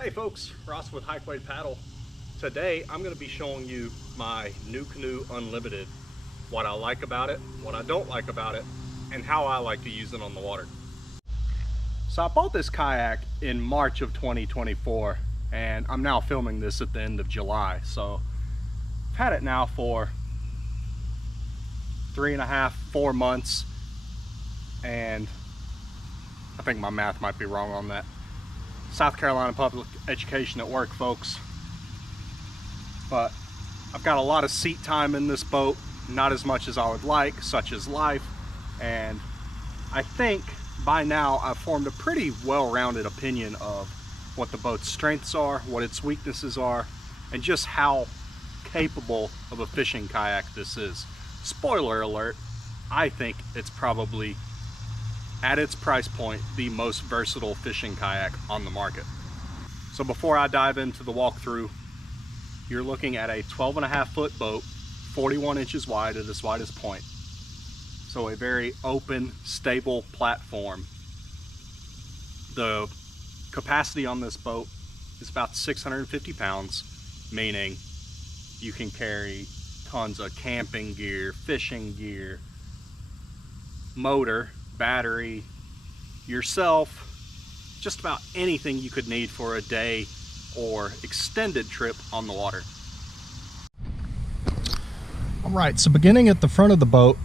Hey folks, Ross with Highway Paddle. Today I'm going to be showing you my Nucanoe Unlimited, what I like about it, what I don't like about it, and how I like to use it on the water. So I bought this kayak in March of 2024 and I'm now filming this at the end of July. So I've had it now for 3.5, 4 months, and I think my math might be wrong on that. South Carolina public education at work, folks. But I've got a lot of seat time in this boat, not as much as I would like, such as life, and I think by now I've formed a pretty well-rounded opinion of what the boat's strengths are, what its weaknesses are, and just how capable of a fishing kayak this is. Spoiler alert, I think it's probably, at its price point, the most versatile fishing kayak on the market. So before I dive into the walkthrough, you're looking at a 12.5-foot boat, 41 inches wide at its widest point. So a very open, stable platform. The capacity on this boat is about 650 pounds, meaning you can carry tons of camping gear, fishing gear, motor, battery, yourself, just about anything you could need for a day or extended trip on the water. All right, so beginning at the front of the boat,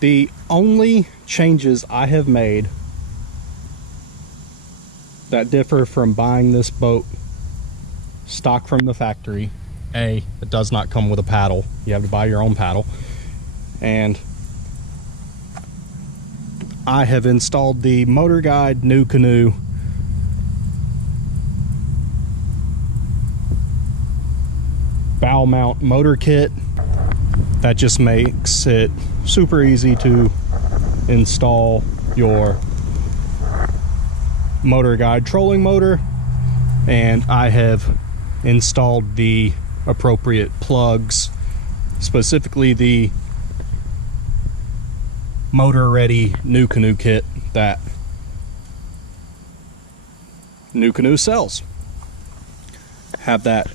the only changes I have made that differ from buying this boat stock from the factory: A, it does not come with a paddle. You have to buy your own paddle. And I have installed the Motor Guide Nucanoe bow mount motor kit. That just makes it super easy to install your Motor Guide trolling motor, and I have installed the appropriate plugs, specifically the motor ready Nucanoe kit that Nucanoe sells. Have the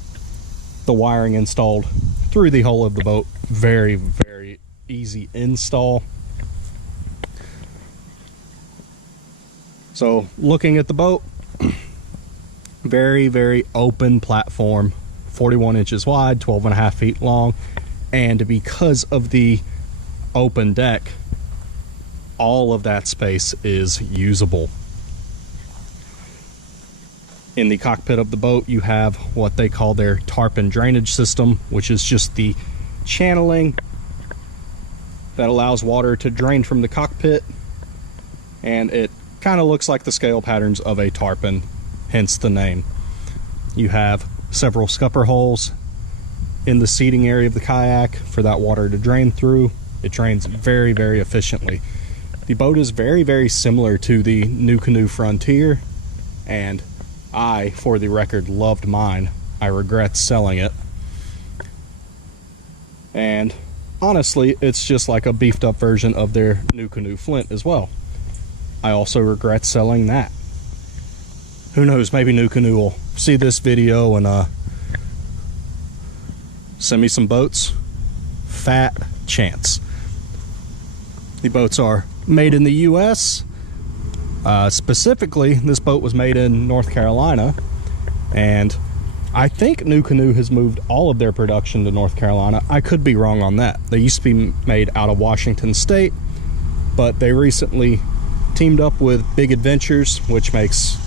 wiring installed through the hull of the boat. Very, very easy install. So looking at the boat, very, very open platform, 41 inches wide, 12.5 feet long, and because of the open deck, all of that space is usable. In the cockpit of the boat, you have what they call their tarpon drainage system, which is just the channeling that allows water to drain from the cockpit, and it kind of looks like the scale patterns of a tarpon, hence the name. You have several scupper holes in the seating area of the kayak for that water to drain through. It drains very, very efficiently. The boat is very, very similar to the Nucanoe Frontier, and I, for the record, loved mine. I regret selling it. And honestly, it's just like a beefed up version of their Nucanoe Flint as well. I also regret selling that. Who knows, maybe Nucanoe will see this video and send me some boats. Fat chance. The boats are made in the US. Specifically, this boat was made in North Carolina, and I think Nucanoe has moved all of their production to North Carolina. I could be wrong on that. They used to be made out of Washington State, but they recently teamed up with Big Adventures, which makes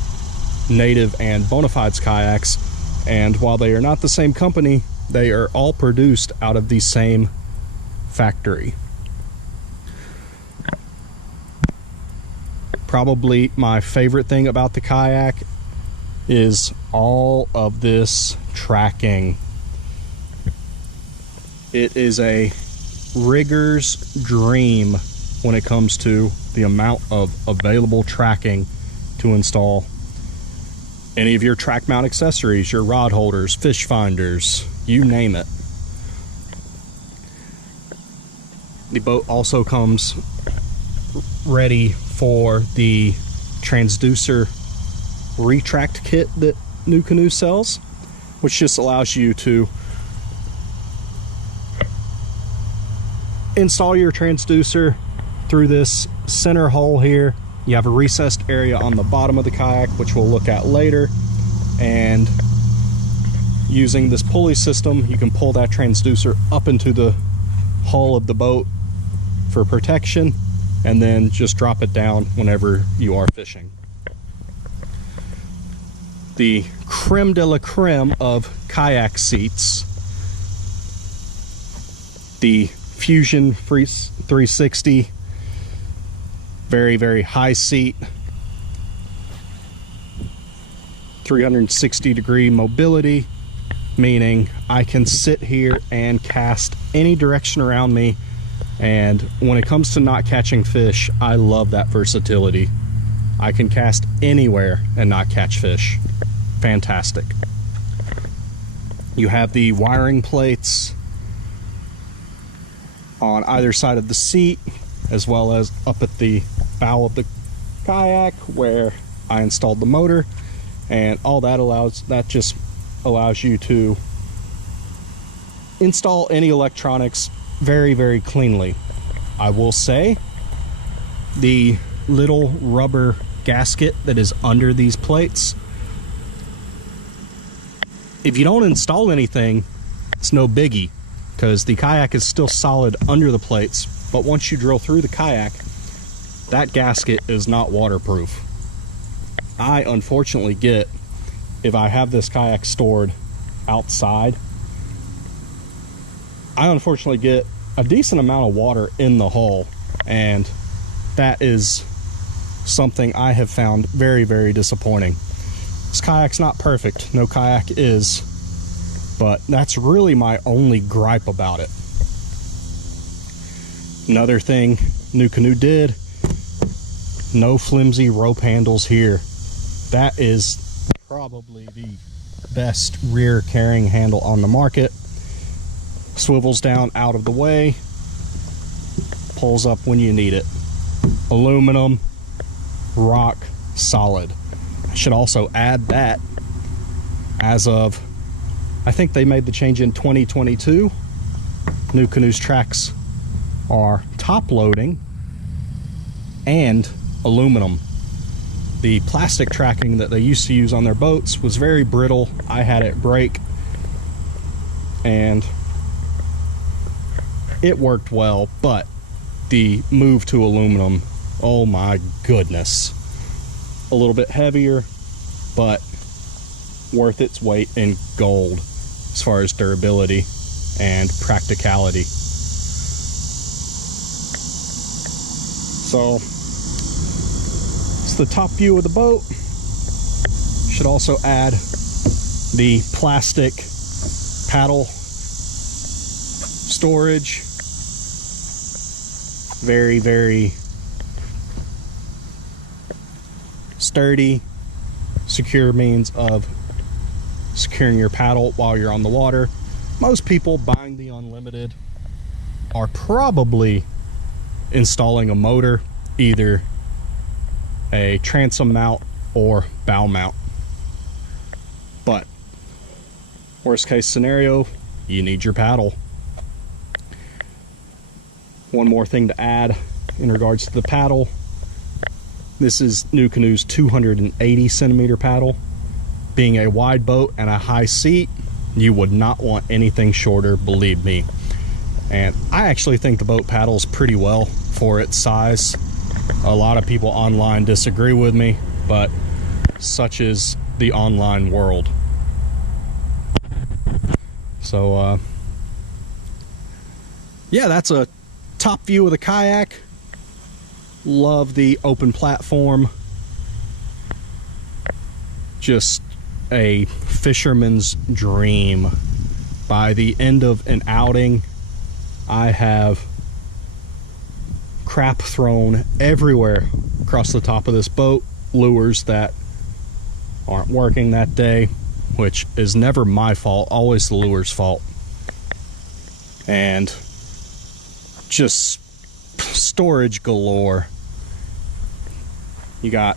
native and bona fides kayaks, and while they are not the same company, they are all produced out of the same factory. Probably my favorite thing about the kayak is all of this tracking. It is a rigger's dream when it comes to the amount of available tracking to install any of your track mount accessories, your rod holders, fish finders, you name it. The boat also comes ready for the transducer retract kit that Nucanoe sells, which just allows you to install your transducer through this center hole here. You have a recessed area on the bottom of the kayak, which we'll look at later, and using this pulley system you can pull that transducer up into the hull of the boat for protection, and then just drop it down whenever you are fishing. The creme de la creme of kayak seats, the Fusion 360, very, very high seat, 360-degree mobility, meaning I can sit here and cast any direction around me. And when it comes to not catching fish, I love that versatility. I can cast anywhere and not catch fish. Fantastic. You have the wiring plates on either side of the seat, as well as up at the bow of the kayak where I installed the motor, and all that just allows you to install any electronics very, very cleanly. I will say the little rubber gasket that is under these plates, if you don't install anything, it's no biggie, because the kayak is still solid under the plates, but once you drill through the kayak, that gasket is not waterproof. I unfortunately get, if I have this kayak stored outside, I unfortunately get a decent amount of water in the hull, and that is something I have found very, very disappointing. This kayak's not perfect, no kayak is, but that's really my only gripe about it. Another thing Nucanoe did, no flimsy rope handles here. That is probably the best rear carrying handle on the market. Swivels down out of the way, pulls up when you need it. Aluminum, rock solid. I should also add that as of, I think they made the change in 2022, Nucanoe's tracks are top loading and aluminum. The plastic tracking that they used to use on their boats was very brittle. I had it break and it worked well, but the move to aluminum, oh my goodness. A little bit heavier, but worth its weight in gold as far as durability and practicality. So it's the top view of the boat. Should also add the plastic paddle storage. Very, very sturdy, secure means of securing your paddle while you're on the water. Most people buying the Unlimited are probably installing a motor, either a transom mount or bow mount. But worst case scenario, you need your paddle. One more thing to add in regards to the paddle. This is Nucanoe's 280 centimeter paddle. Being a wide boat and a high seat, you would not want anything shorter, believe me. And I actually think the boat paddles pretty well for its size. A lot of people online disagree with me, but such is the online world. So yeah, that's a top view of the kayak. Love the open platform. Just a fisherman's dream. By the end of an outing, I have crap thrown everywhere across the top of this boat. Lures that aren't working that day, which is never my fault, always the lure's fault. And just storage galore. You got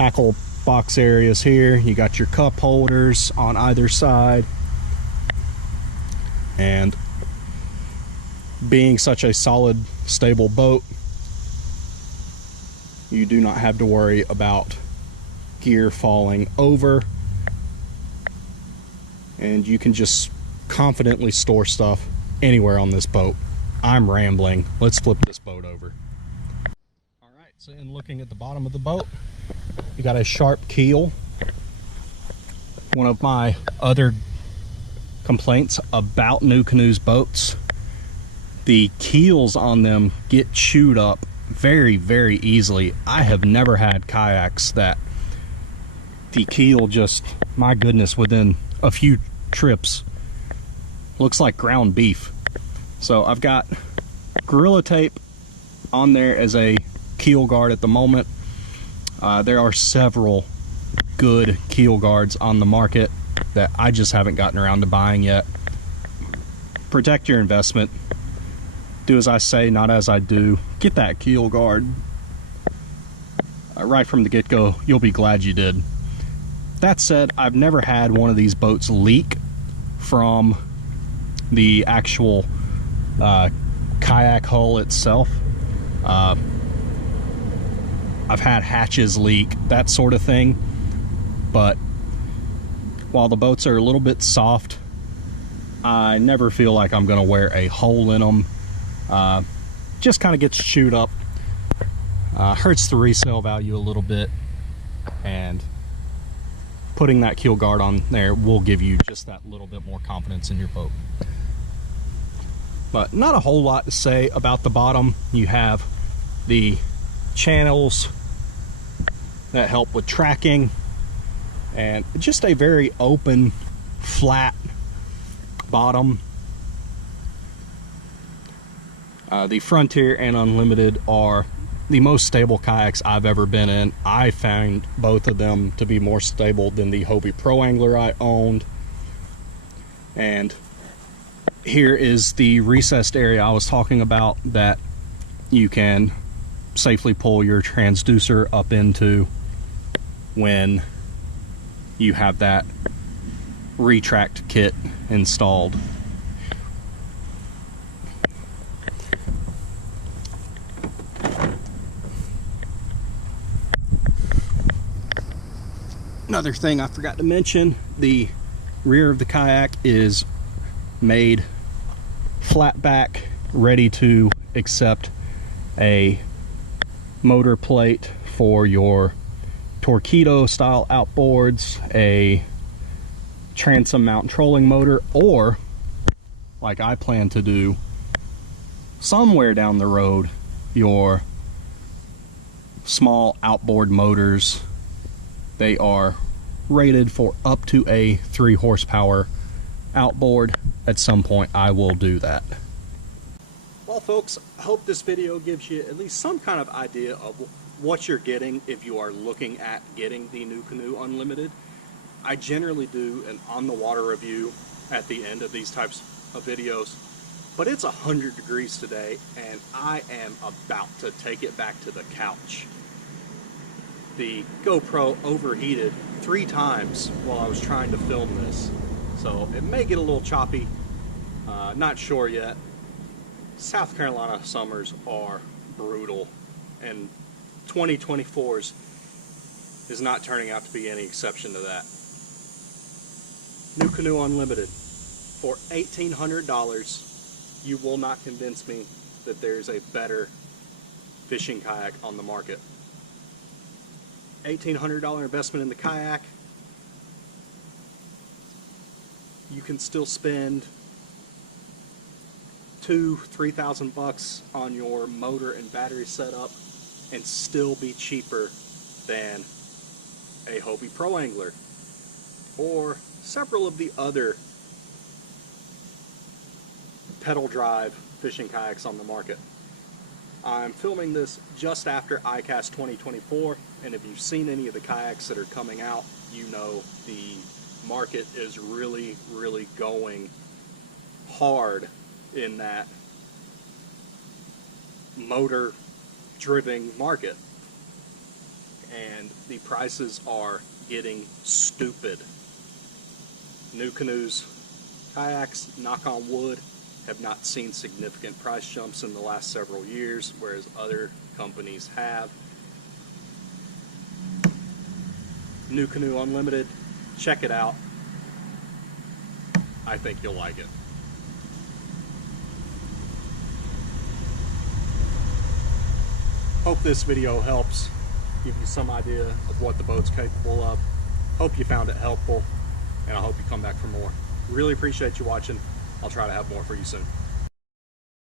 tackle box areas here. You got your cup holders on either side. And being such a solid, stable boat, you do not have to worry about gear falling over, and you can just confidently store stuff anywhere on this boat. I'm rambling. Let's flip this boat over. All right, so in looking at the bottom of the boat, you got a sharp keel. One of my other complaints about Nucanoe's boats, the keels on them get chewed up very, very easily. I have never had kayaks that the keel just, my goodness, within a few trips looks like ground beef. So I've got Gorilla Tape on there as a keel guard at the moment. There are several good keel guards on the market that I just haven't gotten around to buying yet. Protect your investment. Do as I say, not as I do. Get that keel guard. Right from the get-go, you'll be glad you did. That said, I've never had one of these boats leak from the actual kayak hull itself. I've had hatches leak, that sort of thing, but while the boats are a little bit soft, I never feel like I'm going to wear a hole in them. Just kind of gets chewed up, hurts the resale value a little bit, and putting that keel guard on there will give you just that little bit more confidence in your boat. But not a whole lot to say about the bottom. You have the channels that help with tracking, and just a very open, flat bottom. The Frontier and Unlimited are the most stable kayaks I've ever been in. I found both of them to be more stable than the Hobie Pro Angler I owned. And here is the recessed area I was talking about that you can safely pull your transducer up into when you have that retract kit installed. Another thing I forgot to mention, the rear of the kayak is made flat back, ready to accept a motor plate for your Torpedo style outboards, a transom mount trolling motor, or like I plan to do somewhere down the road, your small outboard motors. They are rated for up to a 3 horsepower outboard. At some point I will do that. Well folks, I hope this video gives you at least some kind of idea of what you're getting if you are looking at getting the Nucanoe Unlimited. I generally do an on-the-water review at the end of these types of videos, but it's 100 degrees today and I am about to take it back to the couch. The GoPro overheated 3 times while I was trying to film this, so it may get a little choppy. Not sure yet. South Carolina summers are brutal, and 2024's is not turning out to be any exception to that. Nucanoe Unlimited for $1,800. You will not convince me that there's a better fishing kayak on the market. $1,800 investment in the kayak. You can still spend $2,000–3,000 bucks on your motor and battery setup and still be cheaper than a Hobie Pro Angler or several of the other pedal drive fishing kayaks on the market. I'm filming this just after ICAST 2024, and if you've seen any of the kayaks that are coming out, you know the market is really, really going hard in that motor-driven market. and the prices are getting stupid. Nucanoe's kayaks, knock on wood, have not seen significant price jumps in the last several years, whereas other companies have. Nucanoe Unlimited, check it out. I think you'll like it. Hope this video helps give you some idea of what the boat's capable of. Hope you found it helpful, and I hope you come back for more. Really appreciate you watching. I'll try to have more for you soon.